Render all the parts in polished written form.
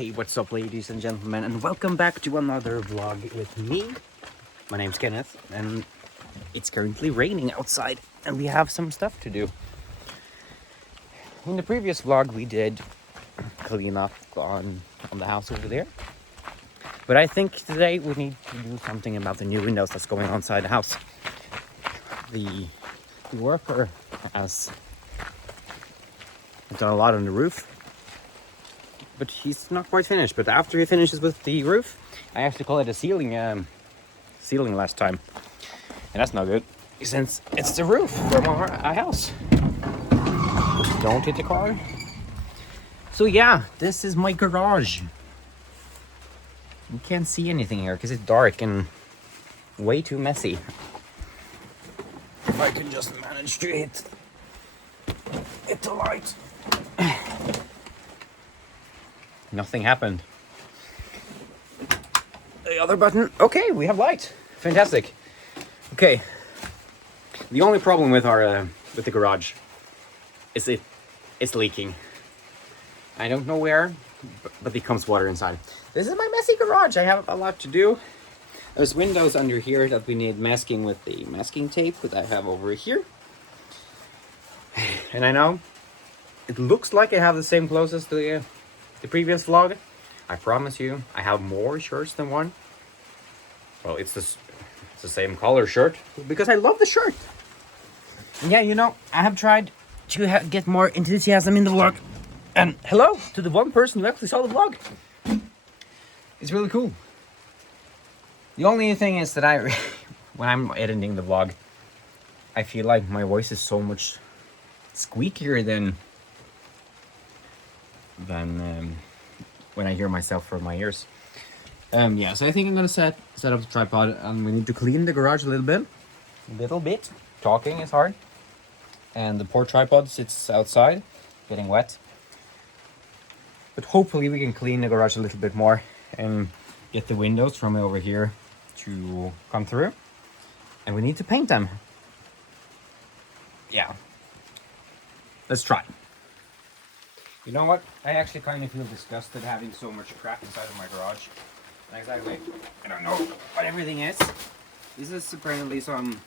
Hey, what's up, ladies and gentlemen, and welcome back to another vlog with me. My name's Kenneth, and it's currently raining outside, and we have some stuff to do. In the previous vlog, we did clean up on the house over there, but I think today we need to do something about the new windows that's going on inside the house. The worker has done a lot on the roof, but he's not quite finished. But after he finishes with the roof, I actually call it a ceiling last time, and that's not good since it's the roof from our house. Don't hit the car. So yeah, this is my garage. You can't see anything here because it's dark and way too messy. If I can just manage to hit the light. Nothing happened. The other button. Okay, we have light. Fantastic. Okay. The only problem with our with the garage is it's leaking. I don't know where, but it comes water inside. This is my messy garage. I have a lot to do. There's windows under here that we need masking with the masking tape that I have over here. And I know it looks like I have the same clothes as the previous vlog. I promise you, I have more shirts than one. Well, it's the same color shirt because I love the shirt. And yeah, you know, I have tried to get more enthusiasm in the vlog. And hello to the one person who actually saw the vlog. It's really cool. The only thing is that when I'm editing the vlog, I feel like my voice is so much squeakier than when I hear myself from my ears. Yeah, so I think I'm gonna set up the tripod, and we need to clean the garage a little bit. Talking is hard, and the poor tripod sits outside, getting wet. But hopefully we can clean the garage a little bit more and get the windows from over here to come through, and we need to paint them. Yeah, let's try. You know what? I actually kind of feel disgusted having so much crap inside of my garage. Exactly. I don't know what everything is. This is apparently some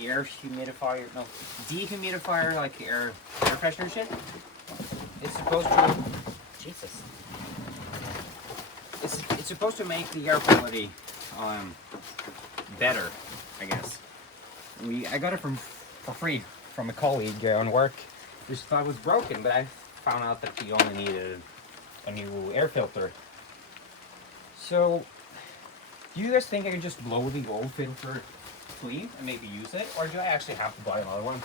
air humidifier, no, dehumidifier, like air freshener shit. It's supposed to, Jesus. It's supposed to make the air quality better, I guess. I got it for free from a colleague on work who thought it was broken, but I found out that he only needed a new air filter. So, do you guys think I can just blow the old filter clean and maybe use it? Or do I actually have to buy another one?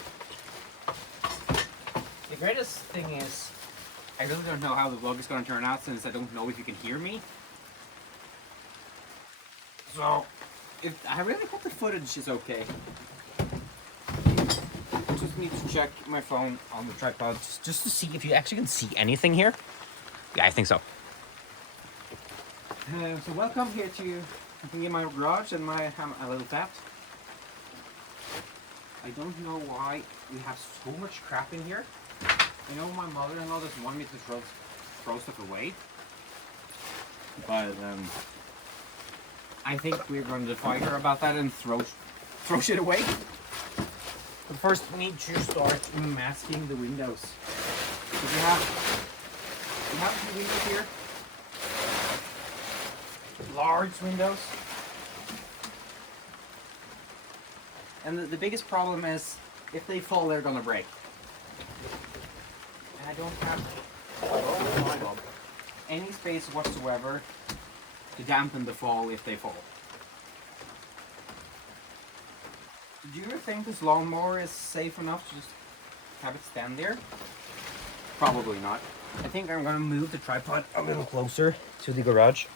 The greatest thing is, I really don't know how the vlog is going to turn out since I don't know if you can hear me. So, I really hope the footage is okay. I just need to check my phone on the tripod just to see if you actually can see anything here. Yeah, I think so. So welcome here to me in my garage and my a little tap. I don't know why we have so much crap in here. I know my mother-in-law doesn't want me to throw stuff away, but I think we're going to fight her about that and throw shit away. But first we need to start masking the windows. So we have some windows here. Large windows. And the biggest problem is if they fall, they're gonna break. And I don't have any space whatsoever to dampen the fall if they fall. Do you think this lawnmower is safe enough to just have it stand there? Probably not. I think I'm gonna move the tripod a little closer to the garage.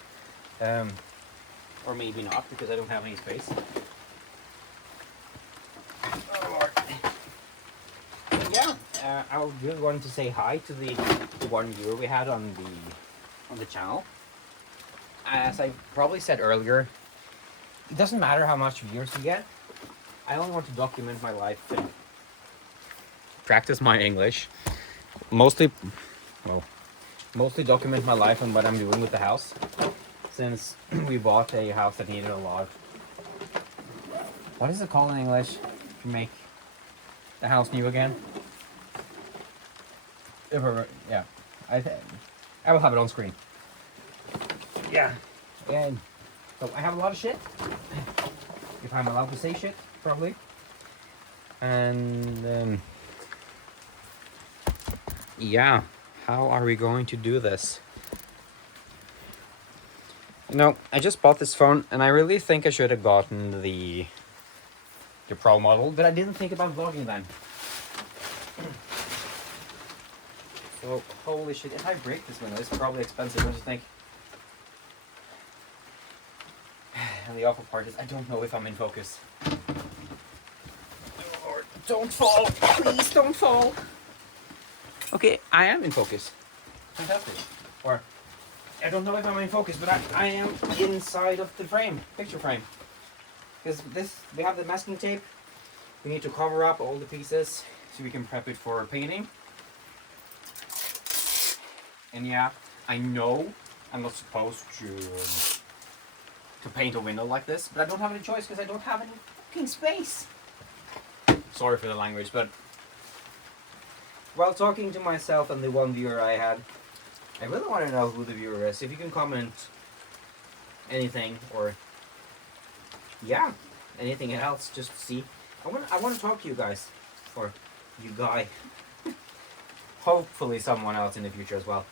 Or maybe not, because I don't have any space. Oh Lord. But yeah, I really wanted to say hi to the one viewer we had on the channel. As I probably said earlier, it doesn't matter how much viewers you get. I only want to document my life and practice my English. Mostly mostly document my life and what I'm doing with the house, since we bought a house that needed a lot. What is it called in English to make the house new again? Yeah, I will have it on screen. Yeah, and so I have a lot of shit, if I'm allowed to say shit, probably. And yeah, how are we going to do this? You know, I just bought this phone, and I really think I should have gotten the Pro model, but I didn't think about vlogging then. So, holy shit, if I break this window, it's probably expensive, don't you think? And the awful part is, I don't know if I'm in focus. Oh Lord, don't fall! Please don't fall! Okay, I am in focus. Fantastic. Or, I don't know if I'm in focus, but I am inside of the frame, picture frame. Because we have the masking tape. We need to cover up all the pieces so we can prep it for painting. And yeah, I know I'm not supposed to paint a window like this, but I don't have any choice because I don't have any fucking space. Sorry for the language, but while talking to myself and the one viewer I had, I really want to know who the viewer is. If you can comment anything, or yeah, anything else, just to see. I want to talk to you guys, or you guy. Hopefully someone else in the future as well.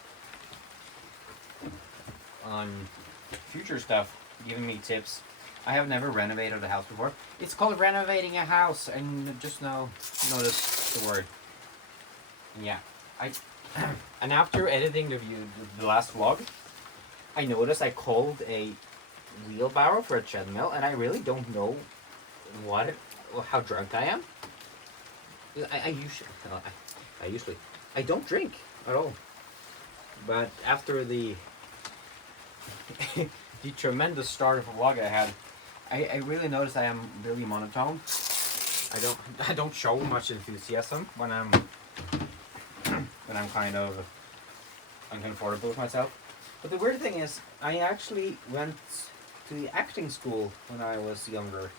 On future stuff, giving me tips. I have never renovated a house before. It's called renovating a house, and just notice the word. And yeah, and after editing the last vlog, I noticed I called a wheelbarrow for a treadmill, and I really don't know how drunk I am. I don't drink at all. But after the the tremendous start of a vlog I had, I really noticed I am really monotone. I don't show much enthusiasm when I'm kind of uncomfortable with myself. But the weird thing is, I actually went to the acting school when I was younger.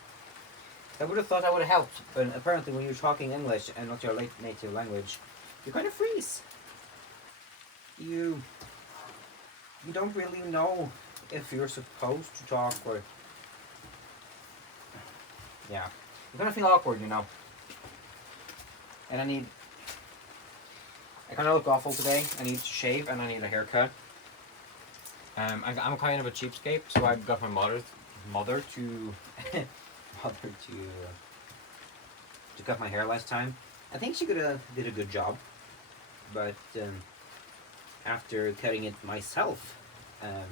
I would have thought that would have helped, but apparently when you're talking English and not your native language, you kind of freeze. You don't really know if you're supposed to talk or... Yeah. You're gonna feel awkward, you know. And I kind of look awful today. I need to shave and I need a haircut. I'm kind of a cheapskate, so I got my mother to cut my hair last time. I think she did a good job, but after cutting it myself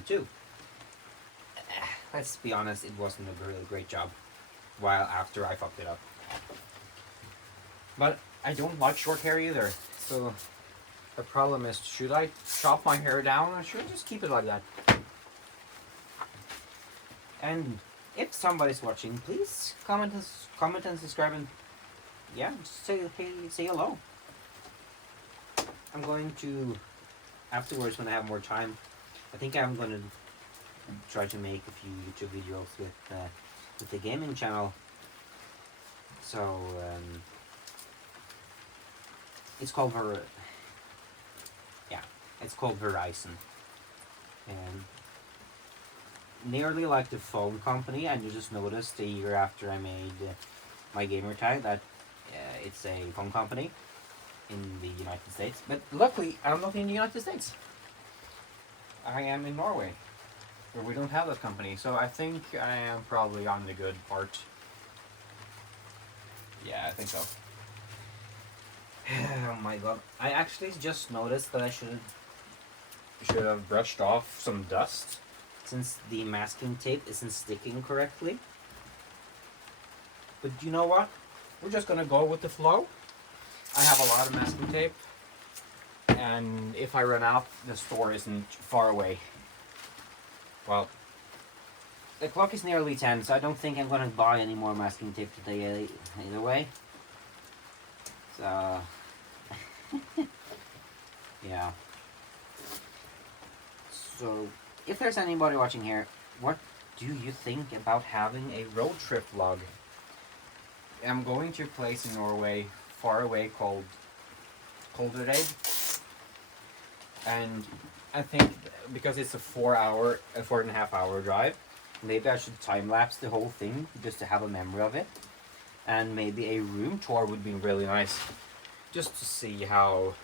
too, let's be honest, it wasn't a really great job. While after I fucked it up, but I don't like short hair either. So the problem is, should I chop my hair down or should I just keep it like that? And if somebody's watching, please comment and subscribe, and yeah, just say hello. I'm going to, afterwards when I have more time, I think I'm going to try to make a few YouTube videos with the gaming channel. So it's called it's called Verizon, and nearly like the phone company. And you just noticed a year after I made my gamer tag that it's a phone company in the United States. But luckily, I'm not in the United States. I am in Norway, where we don't have that company. So I think I am probably on the good part. Yeah, I think so. Oh my god. I actually just noticed that I should have brushed off some dust, since the masking tape isn't sticking correctly. But you know what? We're just gonna go with the flow. I have a lot of masking tape, and if I run out, the store isn't far away. Well, the clock is nearly 10, so I don't think I'm gonna buy any more masking tape today either way. So yeah. So, if there's anybody watching here, what do you think about having a road trip vlog? I'm going to a place in Norway, far away, called Koldereid. And I think because it's a 4.5 hour drive, maybe I should time lapse the whole thing just to have a memory of it. And maybe a room tour would be really nice, just to see how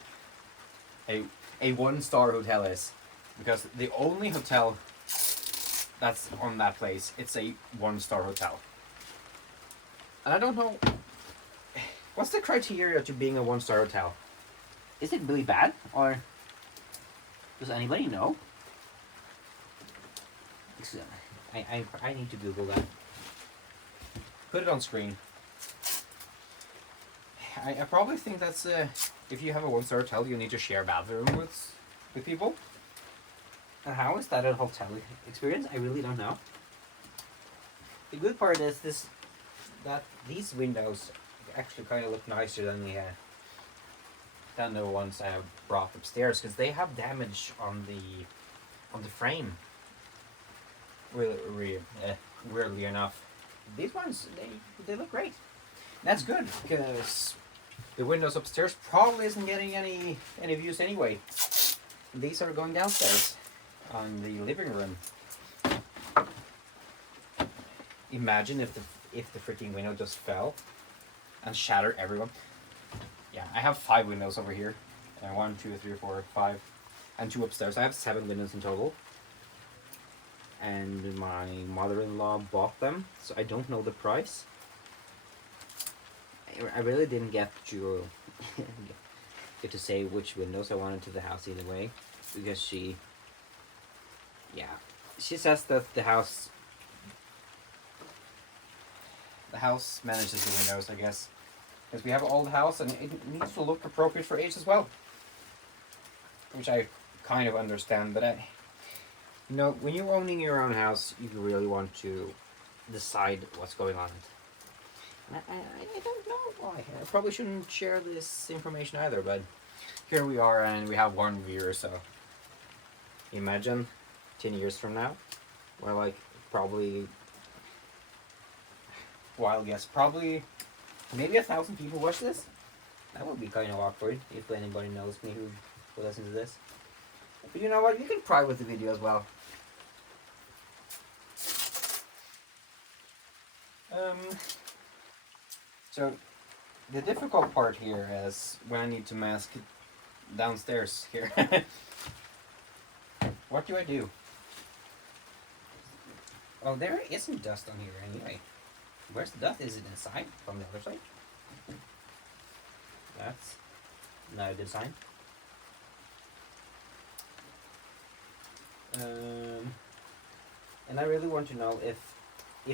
a 1-star hotel is. Because the only hotel that's on that place, it's a 1-star hotel. And I don't know, what's the criteria to being a 1-star hotel? Is it really bad, or does anybody know? I need to Google that. Put it on screen. I probably think that's if you have a 1-star hotel, you need to share a bathroom with people. And how is that a hotel experience? I really don't know. The good part is that these windows actually kind of look nicer than the ones I have brought upstairs, because they have damage on the frame. Weirdly enough, these ones they look great. That's good, because the windows upstairs probably isn't getting any views anyway. These are going downstairs on the living room. Imagine if the freaking window just fell and shattered everyone. Yeah, I have 5 windows over here. 1, 2, 3, 4, 5, and 2 upstairs. I have 7 windows in total. And my mother-in-law bought them, so I don't know the price. I really didn't get to say which windows I wanted to the house either way, because she says that the house manages the windows, I guess, because we have an old house and it needs to look appropriate for age as well, which I kind of understand. But when you're owning your own house, you really want to decide what's going on. I don't know why. I probably shouldn't share this information either, but here we are, and we have 1 viewer. So imagine 10 years from now, well, like probably wild guess, probably maybe 1,000 people watch this. That would be kind of awkward if anybody knows me who listens to this. But you know what? You can cry with the video as well. So the difficult part here is when I need to mask it downstairs here. What do I do? Well, there isn't dust on here anyway. Where's the dust? Is it inside? From the other side? That's no design. And I really want to know if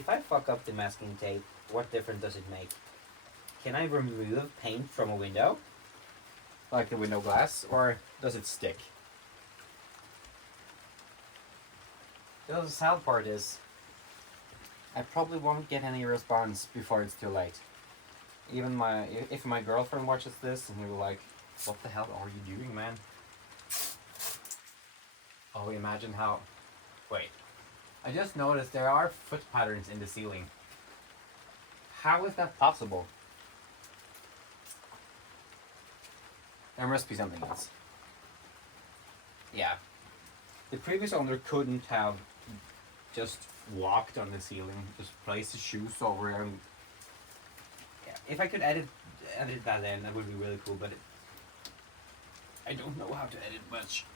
I fuck up the masking tape, what difference does it make? Can I remove paint from a window, like the window glass, or does it stick? The sad part is, I probably won't get any response before it's too late. Even if my girlfriend watches this and you're like, what the hell are you doing, man? Oh, imagine how... Wait. I just noticed there are foot patterns in the ceiling. How is that possible? There must be something else. Yeah. The previous owner couldn't have just walked on the ceiling, just placed his shoes over it. Yeah, if I could edit that in, that would be really cool, but I don't know how to edit much.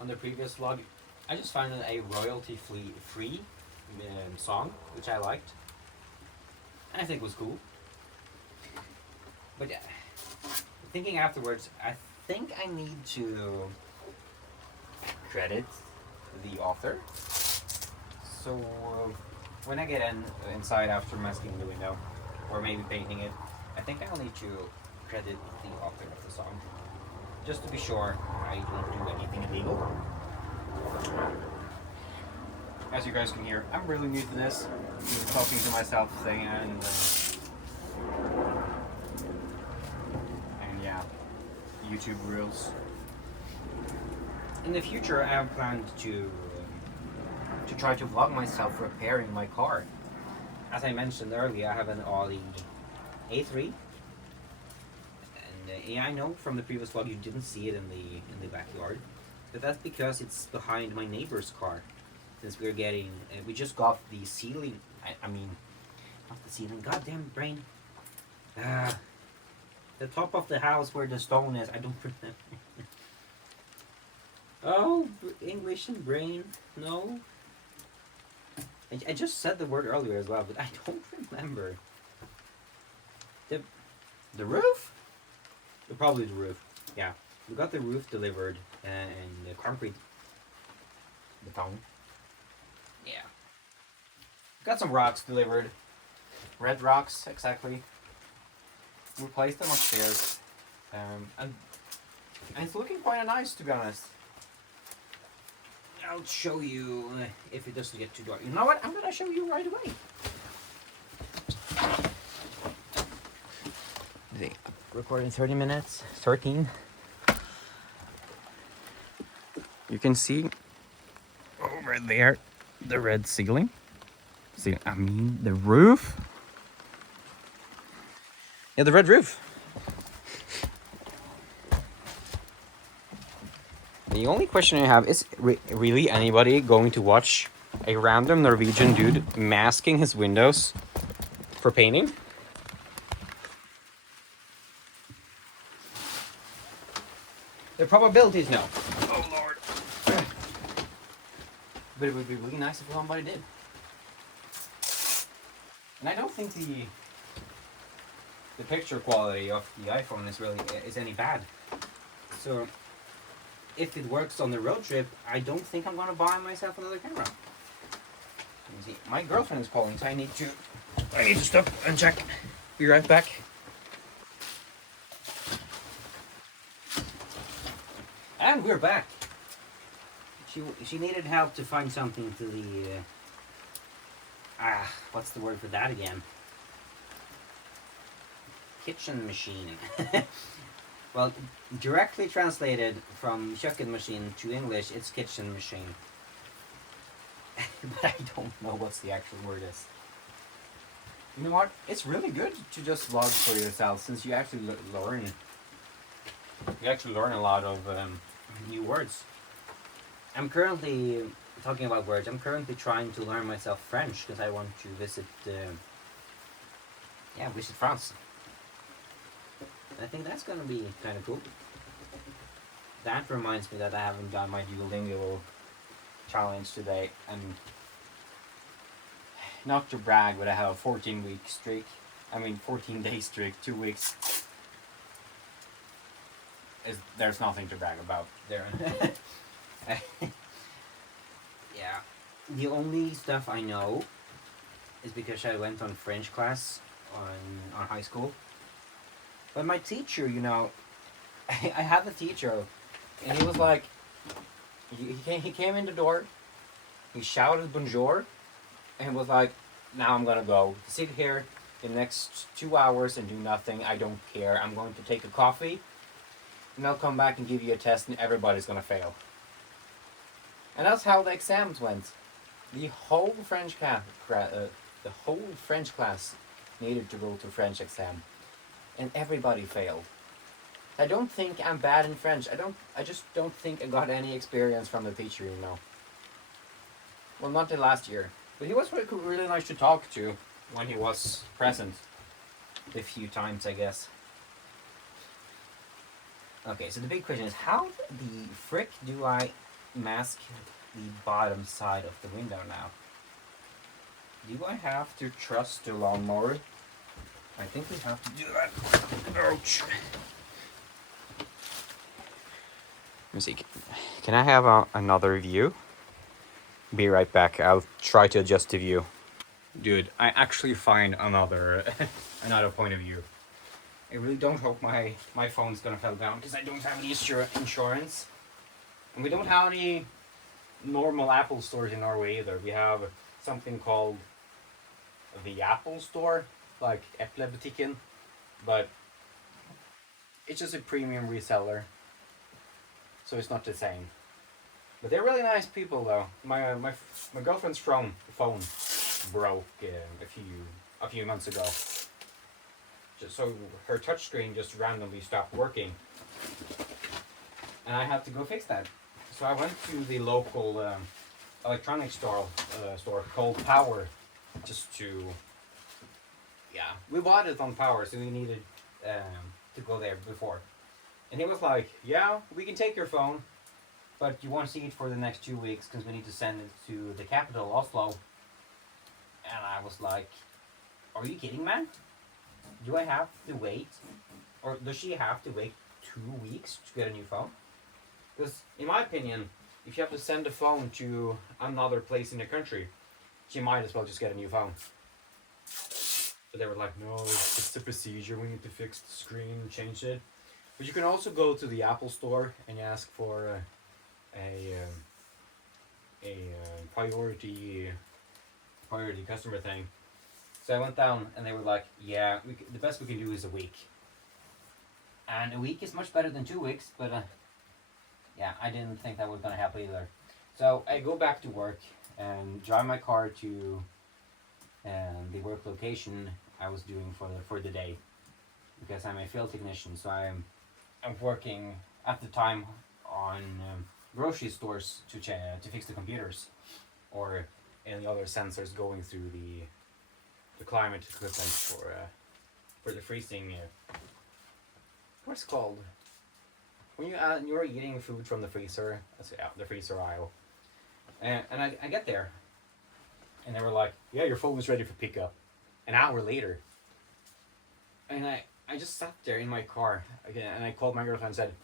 On the previous vlog, I just found a royalty-free song, which I liked. And I think was cool. But yeah, thinking afterwards, I think I need to credit the author. So when I get inside after masking the window, or maybe painting it, I think I'll need to credit the author of the song, just to be sure I don't do anything illegal. As you guys can hear, I'm really new to this. I'm talking to myself thing, and yeah, YouTube rules. In the future, I have planned to try to vlog myself repairing my car. As I mentioned earlier, I have an Audi A3, and yeah, I know from the previous vlog you didn't see it in the backyard, but that's because it's behind my neighbor's car. Since we're getting, we just got the ceiling. I mean, not the ceiling. Goddamn brain. Ah, the top of the house where the stone is. I don't remember. Oh, English and brain. No. I just said the word earlier as well, but I don't remember. The roof? Probably the roof. Yeah, we got the roof delivered and the concrete beton. Yeah. Got some rocks delivered. Red rocks, exactly. We placed them upstairs. And it's looking quite nice, to be honest. I'll show you if it doesn't get too dark. You know what? I'm gonna show you right away. Recording 30 minutes. 13. You can see over there the red ceiling. See, I mean the roof. Yeah, the red roof. The only question I have is really anybody going to watch a random Norwegian dude masking his windows for painting? The probability is no. Oh lord. But it would be really nice if somebody did. And I don't think the picture quality of the iPhone is any bad. So if it works on the road trip, I don't think I'm gonna buy myself another camera. Let me see. My girlfriend is calling, so I need to stop and check. Be right back. And we're back. She needed help to find something to the what's the word for that again? Kitchen machine. Well, directly translated from kökkenmaskin to English, it's kitchen machine. But I don't know what's the actual word is. You know what? It's really good to just vlog for yourself, since you actually learn. You actually learn a lot of new words. I'm currently talking about words. I'm currently trying to learn myself French because I want to visit. Visit France. I think that's gonna be kind of cool. That reminds me that I haven't done my Duolingo challenge today, and not to brag, but I have a 14-week streak. 14-day streak, 2 weeks. There's nothing to brag about there. Yeah, the only stuff I know is because I went on French class on high school. But my teacher, I had the teacher, and he was like, he came in the door, he shouted bonjour, and was like, now I'm gonna go sit here the next 2 hours and do nothing. I don't care. I'm going to take a coffee, and I'll come back and give you a test, and everybody's gonna fail. And that's how the exams went. The whole French class needed to go to French exam, and everybody failed. I don't think I'm bad in French. I just don't think I got any experience from the teacher, Well, not the last year. But he was really nice to talk to when he was present. A few times, I guess. Okay, so the big question is, how the frick do I mask the bottom side of the window now? Do I have to trust the lawnmower? I think we have to do that. Ouch. Let me see. Can I have another view? Be right back. I'll try to adjust the view. Dude, I actually find another point of view. I really don't hope my phone's gonna fall down because I don't have any insurance. And we don't have any normal Apple stores in Norway either. We have something called the Apple Store, like Eplebutikken, but it's just a premium reseller, so it's not the same. But they're really nice people, though. My girlfriend's phone broke a few months ago. Just so her touchscreen just randomly stopped working, and I had to go fix that. So I went to the local electronics store called Power, just to we bought it on Power, so we needed to go there before. And he was like, "Yeah, we can take your phone, but you won't see it for the next 2 weeks because we need to send it to the capital, Oslo." And I was like, "Are you kidding, man? Do I have to wait, or does she have to wait 2 weeks to get a new phone?" Because, in my opinion, if you have to send a phone to another place in the country, she might as well just get a new phone. But they were like, "No, it's the procedure. We need to fix the screen, change it." But you can also go to the Apple store and ask for a priority customer thing. So I went down and they were like, "Yeah, the best we can do is a week." And a week is much better than 2 weeks, but yeah, I didn't think that was gonna happen either. So I go back to work and drive my car to the work location I was doing for the day, because I'm a field technician. So I'm working at the time on grocery stores to fix the computers or any other sensors going through the climate equipment for the freezing. What's it called? When you're eating food from the freezer, the freezer aisle, and I get there, and they were like, "Yeah, your phone is ready for pickup." An hour later, and I just sat there in my car again, and I called my girlfriend and said,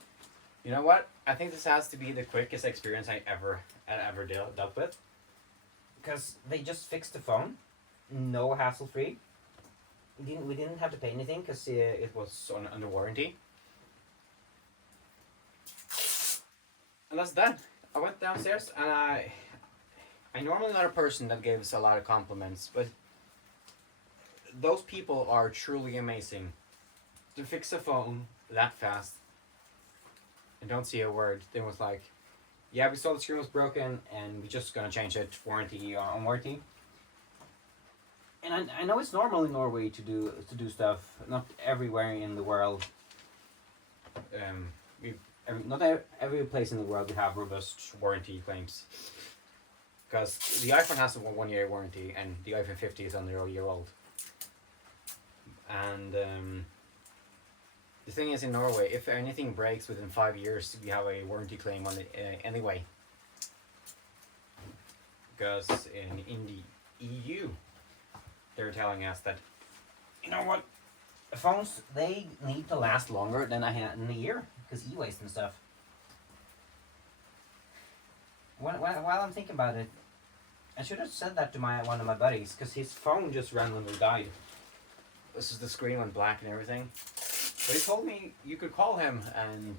"You know what? I think this has to be the quickest experience I ever dealt with, because they just fixed the phone, no hassle free. We didn't have to pay anything because it was under warranty." And that's done. I went downstairs and I normally not a person that gives a lot of compliments, but those people are truly amazing. To fix a phone that fast and don't see a word. They was like, "Yeah, we saw the screen was broken and we just gonna change it warranty on warranty." And I know it's normal in Norway to do stuff. Not everywhere in the world. Not every place in the world we have robust warranty claims. Because the iPhone has a 1 year warranty and the iPhone 50 is under a year old. And the thing is, in Norway, if anything breaks within 5 years, we have a warranty claim on it anyway. Because in the EU, they're telling us that, you know what, phones, they need to last longer than in a year because e-waste and stuff. While I'm thinking about it, I should have said that to one of my buddies, because his phone just randomly died. This is the screen went black and everything. But he told me you could call him and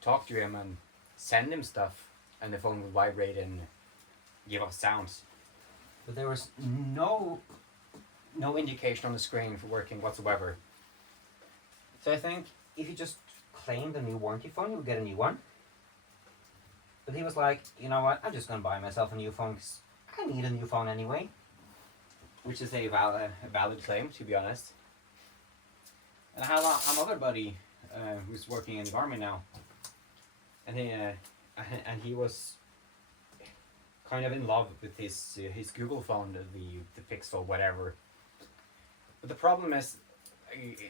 talk to him and send him stuff, and the phone would vibrate and give off sounds. But there was no indication on the screen for working whatsoever. So I think if you just claimed a new warranty phone, you would get a new one. But he was like, "You know what, I'm just going to buy myself a new phone because I need a new phone anyway." Which is a valid claim, to be honest. And I have another buddy who's working in the army now. And he was kind of in love with his Google phone, the Pixel, whatever. But the problem is,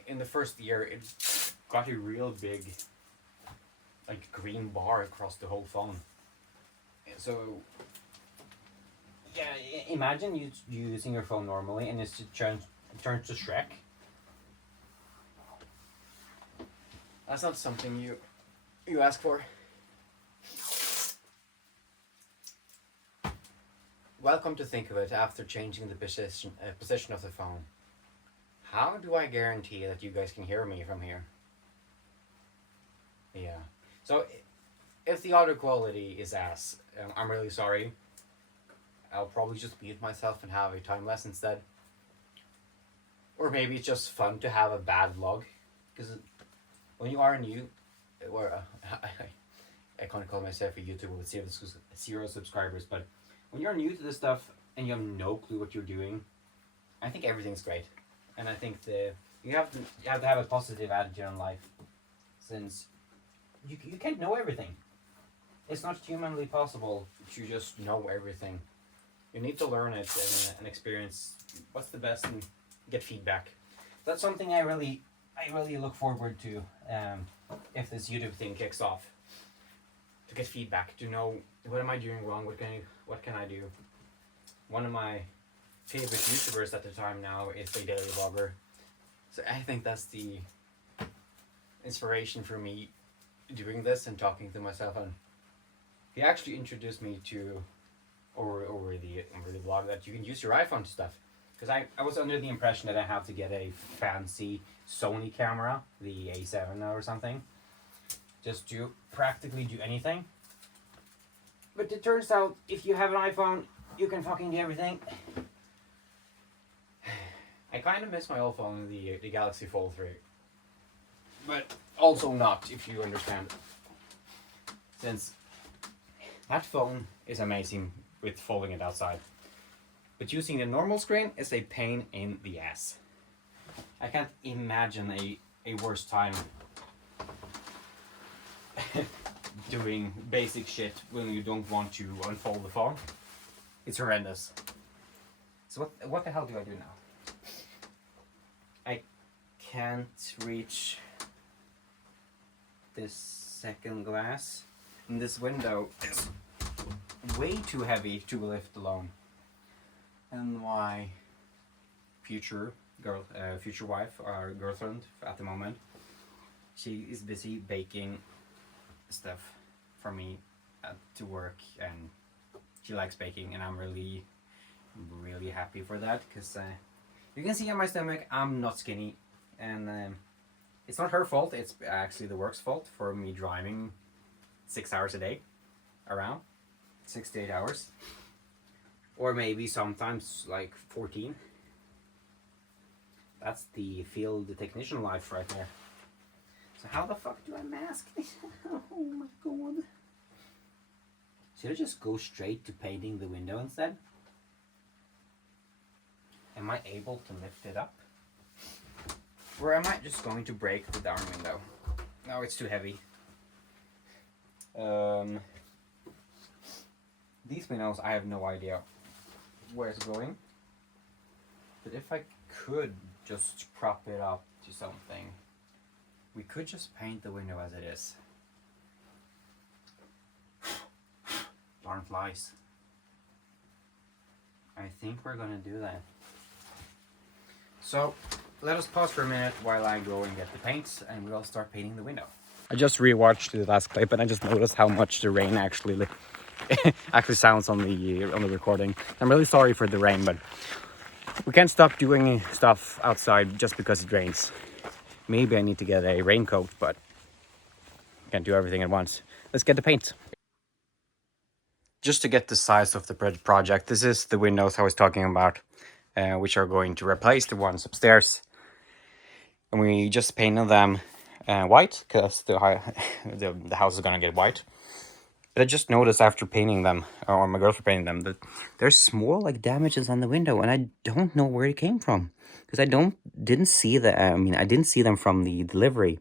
in the first year, it got a real big, like, green bar across the whole phone. So, yeah, imagine you using your phone normally and it turns to Shrek. That's not something you ask for. Welcome to think of it, after changing the position of the phone. How do I guarantee that you guys can hear me from here? Yeah. So, if the audio quality is ass, I'm really sorry. I'll probably just mute myself and have a time lapse instead. Or maybe it's just fun to have a bad vlog. Because when you are new, can't call myself a YouTuber with zero subscribers, but when you're new to this stuff and you have no clue what you're doing, I think everything's great. And I think you have to have a positive attitude on life, since you can't know everything. It's not humanly possible to just know everything. You need to learn it and experience what's the best and get feedback. That's something I really look forward to if this YouTube thing kicks off. To get feedback, to know what am I doing wrong, what can I do. One of my favorite YouTubers at the time now is a daily vlogger. So I think that's the inspiration for me doing this and talking to myself. And he actually introduced me to over the vlog that you can use your iPhone stuff. Because I was under the impression that I have to get a fancy Sony camera, the A7 or something, just to practically do anything. But it turns out if you have an iPhone, you can fucking do everything. I kind of miss my old phone, the Galaxy Fold 3. But also not, if you understand. Since that phone is amazing with folding it outside. But using the normal screen is a pain in the ass. I can't imagine a worse time doing basic shit when you don't want to unfold the phone. It's horrendous. So what the hell do I do now? I can't reach this second glass. And this window is way too heavy to lift alone. And my future wife or girlfriend at the moment, she is busy baking stuff for me to work, and she likes baking, and I'm really happy for that, because you can see on my stomach I'm not skinny, and it's not her fault, it's actually the work's fault for me driving 6 hours a day, around 6 to 8 hours. Or maybe sometimes like 14. That's the field technician life right there. So how the fuck do I mask this? Oh my god. Should I just go straight to painting the window instead? Am I able to lift it up? Or am I just going to break the down window? No, it's too heavy. These windows, I have no idea where it's going, but if I could just prop it up to something, we could just paint the window as it is. Darn flies. I think we're gonna do that. So let us pause for a minute while I go and get the paints, and we'll start painting the window. I just rewatched the last clip, and I just noticed how much the rain actually sounds on the recording. I'm really sorry for the rain, but we can't stop doing stuff outside just because it rains. Maybe I need to get a raincoat, but can't do everything at once. Let's get the paint. Just to get the size of the project, this is the windows I was talking about, which are going to replace the ones upstairs. And we just painted them white, because the house is gonna get white. But I just noticed after painting them, or my girlfriend painting them, that there's small like damages on the window, and I don't know where it came from, because I didn't see I didn't see them from the delivery,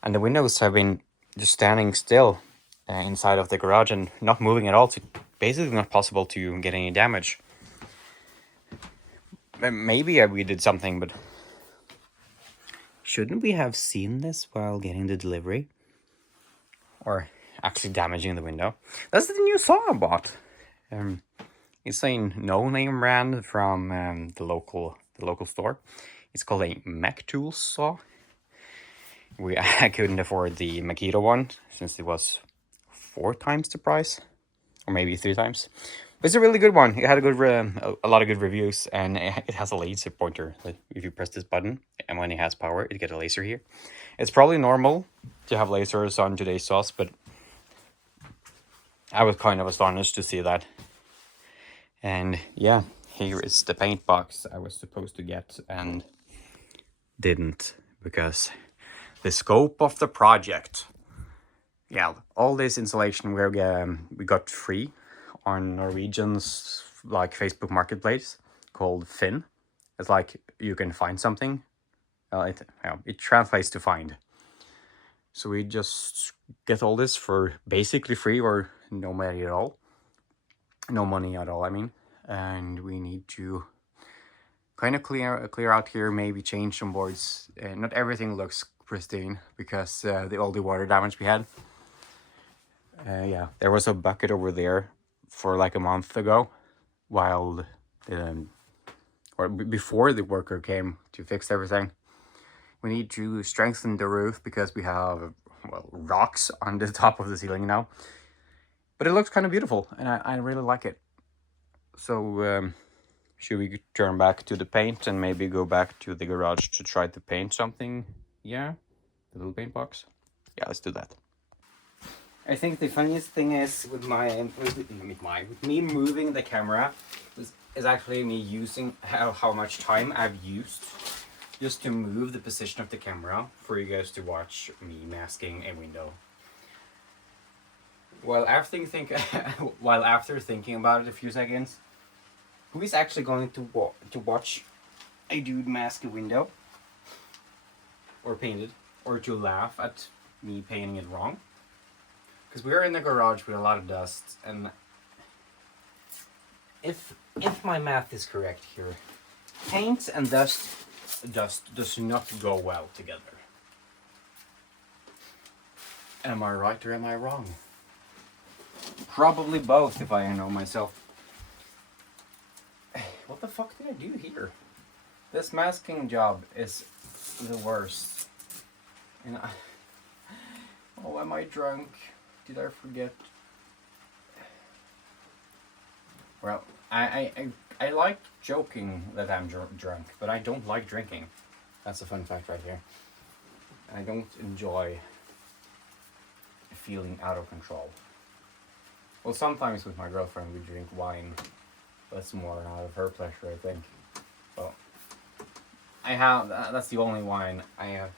and the windows have been just standing still inside of the garage and not moving at all. So basically not possible to get any damage. Maybe we did something, but shouldn't we have seen this while getting the delivery? Or actually damaging the window? That's the new saw I bought. It's a no-name brand from the local store. It's called a Mech Tools saw. I couldn't afford the Makita one since it was 4 times the price, or maybe 3 times. But it's a really good one. It had a lot of good reviews, and it has a laser pointer. Like if you press this button, and when it has power, it gets a laser here. It's probably normal to have lasers on today's saws, but I was kind of astonished to see that. And yeah, here is the paint box I was supposed to get and didn't, because the scope of the project Yeah, all this insulation we got free on Norwegian's like Facebook Marketplace called Finn. It's like you can find something. It translates to find. So we just get all this for basically free or no money at all. No money at all, I mean. And we need to kind of clear out here, maybe change some boards. Not everything looks pristine because all the water damage we had. Yeah, there was a bucket over there for like a month ago, while before the worker came to fix everything. We need to strengthen the roof because we have, well, rocks on the top of the ceiling now. But it looks kind of beautiful, and I really like it. So should we turn back to the paint and maybe go back to the garage to try to paint something? Yeah, the little paint box. Yeah, let's do that. I think the funniest thing is with me moving the camera is actually me using how much time I've used just to move the position of the camera for you guys to watch me masking a window. While after thinking about it a few seconds, who is actually going to watch a dude mask a window or paint it, or to laugh at me painting it wrong? Because we're in the garage with a lot of dust, and if my math is correct here, paint and dust does not go well together. Am I right or am I wrong? Probably both, if I know myself. What the fuck did I do here? This masking job is the worst. And oh, am I drunk? Did I forget? Well, I like joking that I'm drunk, but I don't like drinking. That's a fun fact right here. I don't enjoy feeling out of control. Well, sometimes with my girlfriend we drink wine. That's more out of her pleasure, I think. Well, that's the only wine I have.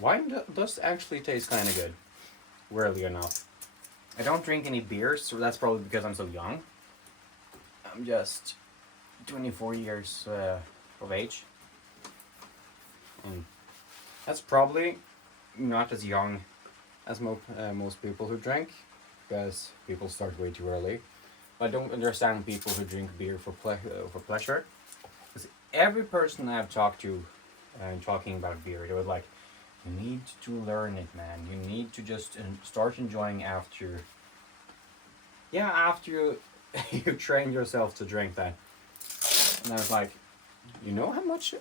Wine does actually taste kind of good, weirdly enough. I don't drink any beers, so that's probably because I'm so young. I'm just 24 years of age. And that's probably not as young as most people who drink, because people start way too early. But I don't understand people who drink beer for pleasure. Because every person I've talked to talking about beer, they were like, you need to learn it, man. You need to just start enjoying after you you train yourself to drink that. And I was like, you know how much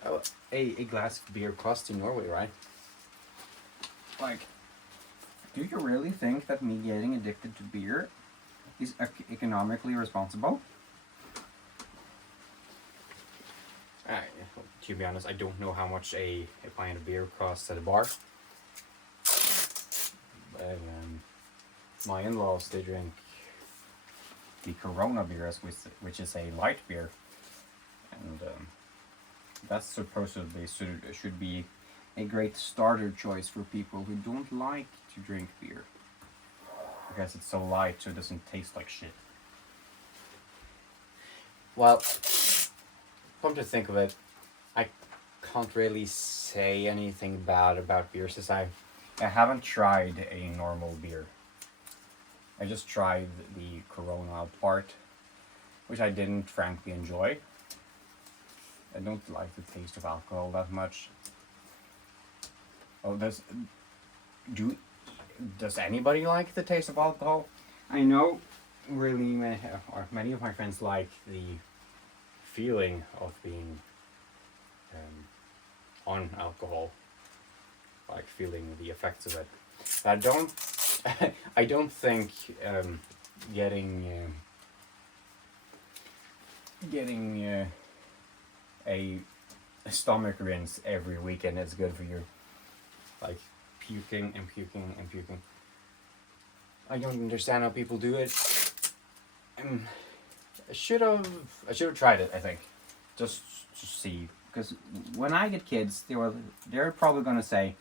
a glass of beer costs in Norway, right? Like, do you really think that me getting addicted to beer is economically responsible? To be honest, I don't know how much a pint of beer costs at a bar. But my in-laws, they drink the Corona beers, which is a light beer, and that's supposedly should be a great starter choice for people who don't like to drink beer, because it's so light, so it doesn't taste like shit. Well, come to think of it, I can't really say anything bad about beer since I haven't tried a normal beer. I just tried the Corona part, which I didn't frankly enjoy. I don't like the taste of alcohol that much. Oh, does anybody like the taste of alcohol? I know really many of my friends like the feeling of being on alcohol, like feeling the effects of it. But I don't think getting a stomach rinse every weekend is good for you. Like puking and puking and puking. I don't understand how people do it. I should have tried it, I think, just to see. Because when I get kids, they're probably gonna say,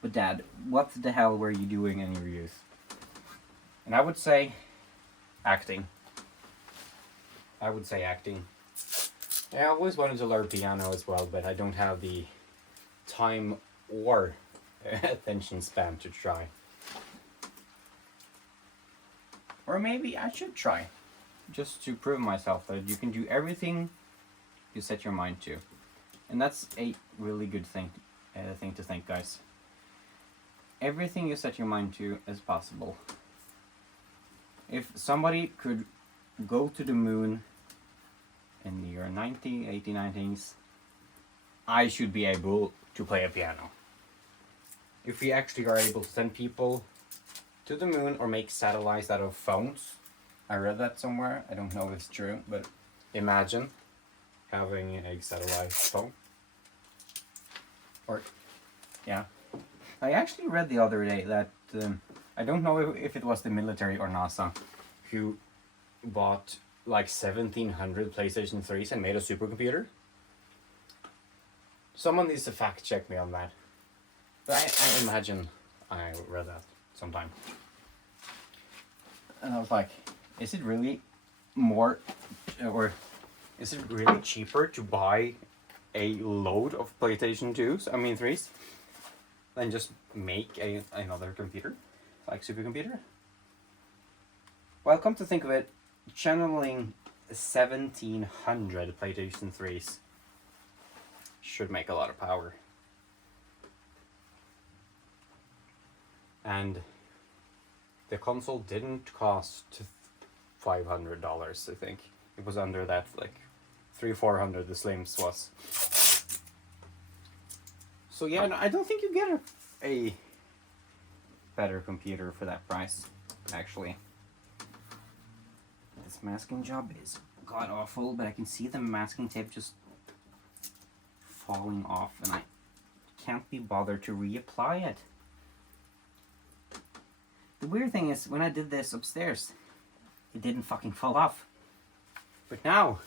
"But Dad, what the hell were you doing in your youth?" And I would say acting. I would say acting. I always wanted to learn piano as well, but I don't have the time or attention span to try. Or maybe I should try, just to prove myself that you can do everything you set your mind to. And that's a really good thing to think, guys. Everything you set your mind to is possible. If somebody could go to the moon in the year 1980s, I should be able to play a piano. If we actually are able to send people to the moon or make satellites out of phones, I read that somewhere, I don't know if it's true, but imagine having a satellite phone. Or, yeah. I actually read the other day that, I don't know if it was the military or NASA who bought like 1700 PlayStation 3s and made a supercomputer. Someone needs to fact check me on that. But I imagine I read that sometime. And I was like, is it really more, or is it really cheaper to buy a load of PlayStation 2s, 3s, than just make another computer, like supercomputer? Well, come to think of it, channeling 1700 PlayStation 3s should make a lot of power. And the console didn't cost $500, I think. It was under that, like $300-400 the Slims was. So yeah, no, I don't think you get a better computer for that price, actually. This masking job is god awful, but I can see the masking tape just falling off, and I can't be bothered to reapply it. The weird thing is, when I did this upstairs, it didn't fucking fall off. But now,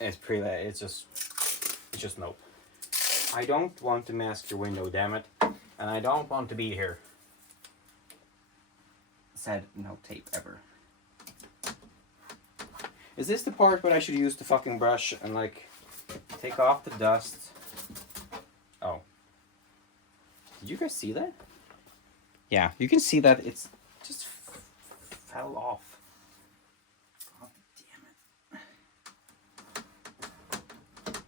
it's just nope. I don't want to mask your window, damn it. And I don't want to be here. Said no tape ever. Is this the part where I should use the fucking brush and like take off the dust? Oh. Did you guys see that? Yeah, you can see that it's just fell off. God damn it.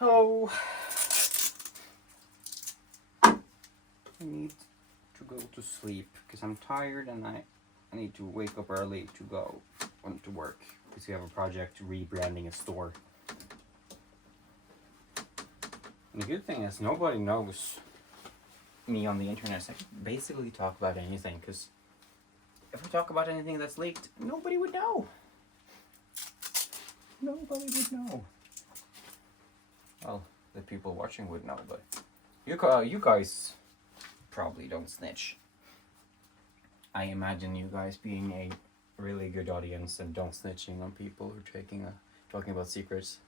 Oh. I need to go to sleep because I'm tired and I need to wake up early to go to work because we have a project rebranding a store. And the good thing is nobody knows me on the internet, so I can basically talk about anything, because if I talk about anything that's leaked, nobody would know. Nobody would know. Well, the people watching would know, but you guys probably don't snitch. I imagine you guys being a really good audience and don't snitching on people who are talking about secrets,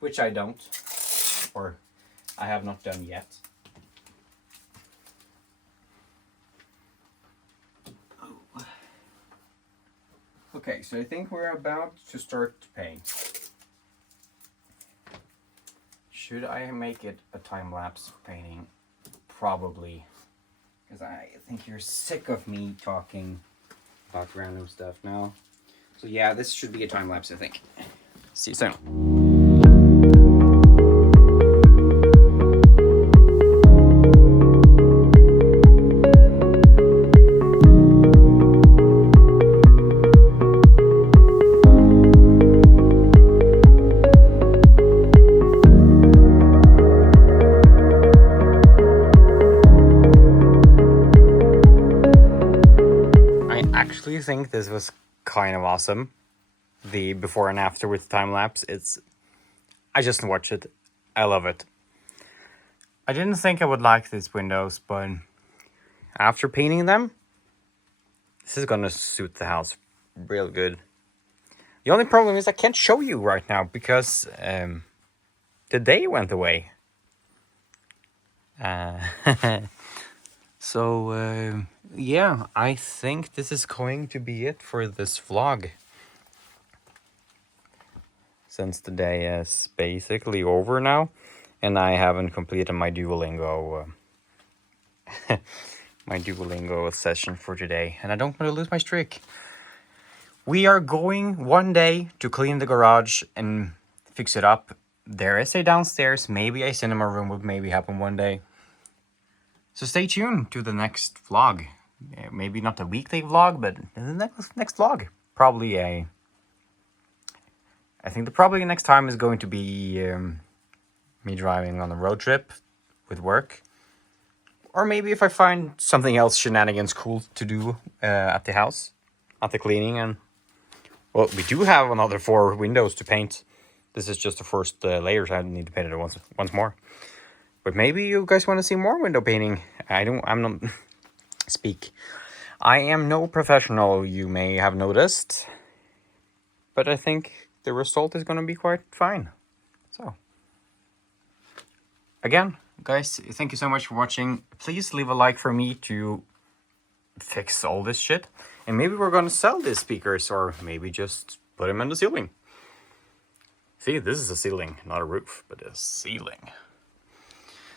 which I don't, or I have not done yet. Okay, so I think we're about to start paying. Should I make it a time-lapse painting? Probably. Because I think you're sick of me talking about random stuff now. So yeah, this should be a time-lapse, I think. See you soon. I think this was kind of awesome. The before and after with time lapse. I just watched it. I love it. I didn't think I would like these windows, but after painting them, this is gonna suit the house real good. The only problem is I can't show you right now because the day went away. So, yeah, I think this is going to be it for this vlog. Since the day is basically over now, and I haven't completed my Duolingo my Duolingo session for today, and I don't want to lose my streak. We are going one day to clean the garage and fix it up. There is a downstairs, maybe a cinema room would maybe happen one day. So stay tuned to the next vlog. Maybe not a weekly vlog, but the next vlog. Probably a... I think the probably next time is going to be me driving on a road trip with work. Or maybe if I find something else shenanigans cool to do at the house. At the cleaning and... Well, we do have another 4 windows to paint. This is just the first layers. I need to paint it once more. But maybe you guys want to see more window painting. I'm not... Speak. I am no professional, you may have noticed. But I think the result is going to be quite fine. So... Again, guys, thank you so much for watching. Please leave a like for me to fix all this shit. And maybe we're going to sell these speakers, or maybe just put them in the ceiling. See, this is a ceiling, not a roof, but a ceiling.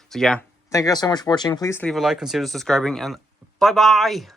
So yeah, thank you guys so much for watching. Please leave a like, consider subscribing, and bye-bye!